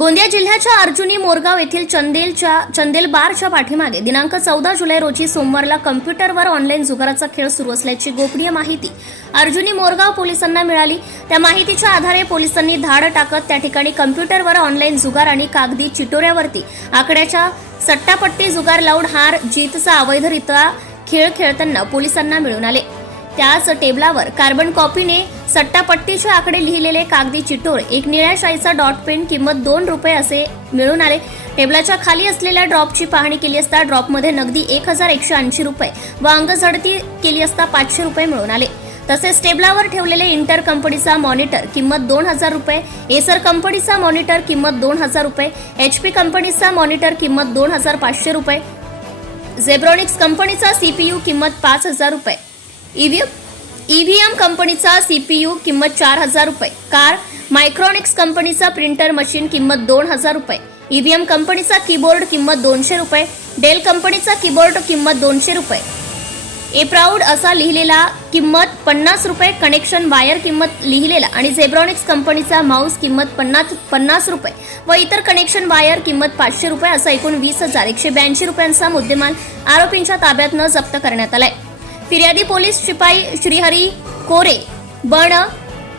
गोंदिया जिल्ह्याच्या अर्जुनी मोरगाव येथील चंदेलच्या चंदेल बारच्या पाठीमागे दिनांक चौदा जुलै रोजी सोमवारला कम्प्युटरवर ऑनलाईन जुगाराचा खेळ सुरू असल्याची गोपनीय माहिती अर्जुनी मोरगाव पोलिसांना मिळाली. त्या माहितीच्या आधारे पोलिसांनी धाड टाकत त्या ठिकाणी कम्प्युटरवर ऑनलाईन जुगार आणि कागदी चिटोऱ्यावरती आकड्याच्या सट्टापट्टी जुगार लावून हार जीतचा अवैधरित्या खेळ खेळताना पोलिसांना मिळून आले. त्याच टेबलावर कार्बन कॉपीने सट्टापट्टीचे आकडे लिहिलेले कागदी चिटोर एक निळ्या शाईचा डॉट पेन किंमत दोन रुपये असे मिळून आले. टेबलाच्या खाली असलेल्या ड्रॉपची पाहणी केली असता ड्रॉपमध्ये नगदी एक हजार एकशे ऐंशी रुपये व अंगझडती केली असता पाचशे रुपये मिळून आले. तसेच टेबलावर ठेवलेले इंटर कंपनीचा मॉनिटर किंमत दोन हजार रुपये एसर कंपनीचा मॉनिटर किंमत दोन हजार रुपये एचपी कंपनीचा मॉनिटर किंमत दोन हजार पाचशे रुपये झेब्रॉनिक्स कंपनीचा सीपीयू किंमत पाच हजार रुपये. ईव्हीएम ईव्हीएम कंपनीचा सीपीयू किंमत चार हजार रुपये. कार मायक्रॉनिक्स कंपनीचा प्रिंटर मशीन किंमत दोन हजार रुपये. ईव्हीएम कंपनीचा कीबोर्ड किंमत दोनशे रुपये. डेल कंपनीचा कीबोर्ड किंमत दोनशे रुपये. ए प्राऊड असा लिहिलेला किंमत पन्नास रुपये. कनेक्शन वायर किंमत लिहिलेला आणि झेब्रॉनिक्स कंपनीचा माऊस किंमत पन्नास पन्नास रुपये. व इतर कनेक्शन वायर किंमत पाचशे रुपये असा एकूण वीस हजार एकशे ब्याऐंशी रुपयांचा मुद्देमाल आरोपींच्या ताब्यात न जप्त करण्यात आलाय. फिर्यादी पोलीस शिपाई श्रीहरी कोरे बण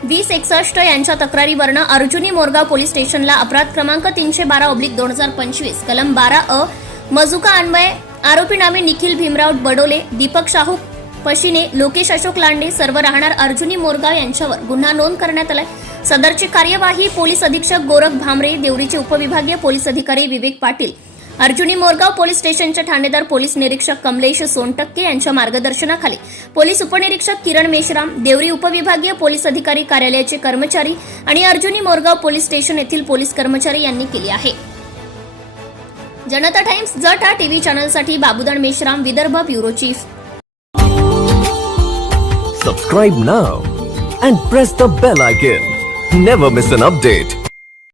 वीस एकसष्ट यांच्या तक्रारीवरनं अर्जुनी मोरगाव पोलीस स्टेशनला अपराध क्रमांक तीनशे बारा ऑब्लिक दोन हजार पंचवीस कलम बारा अ मजुका अन्वय आरोपी नामे निखिल भीमराव बडोले दीपक शाहू पशिने लोकेश अशोक लांडे सर्व राहणार अर्जुनी मोरगाव यांच्यावर गुन्हा नोंद करण्यात आलाय. सदरची कार्यवाही पोलीस अधीक्षक गोरख भामरे देवरीचे उपविभागीय पोलीस अधिकारी विवेक पाटील अर्जुनी मोरगाव पोलीस स्टेशनच्या ठाणेदार पोलीस निरीक्षक कमलेश सोनटक्के यांच्या मार्गदर्शनाखाली पोलीस उपनिरीक्षक किरण मेश्राम देवरी उपविभागीय पोलीस अधिकारी कार्यालयाचे कर्मचारी आणि अर्जुनी मोरगाव पोलीस स्टेशन येथील पोलीस कर्मचारी यांनी केली आहे. जनता टाइम्स जटा TV चॅनलसाठी Babudan Meshram Vidarbha bureau chief. Subscribe now and press the bell icon never miss an update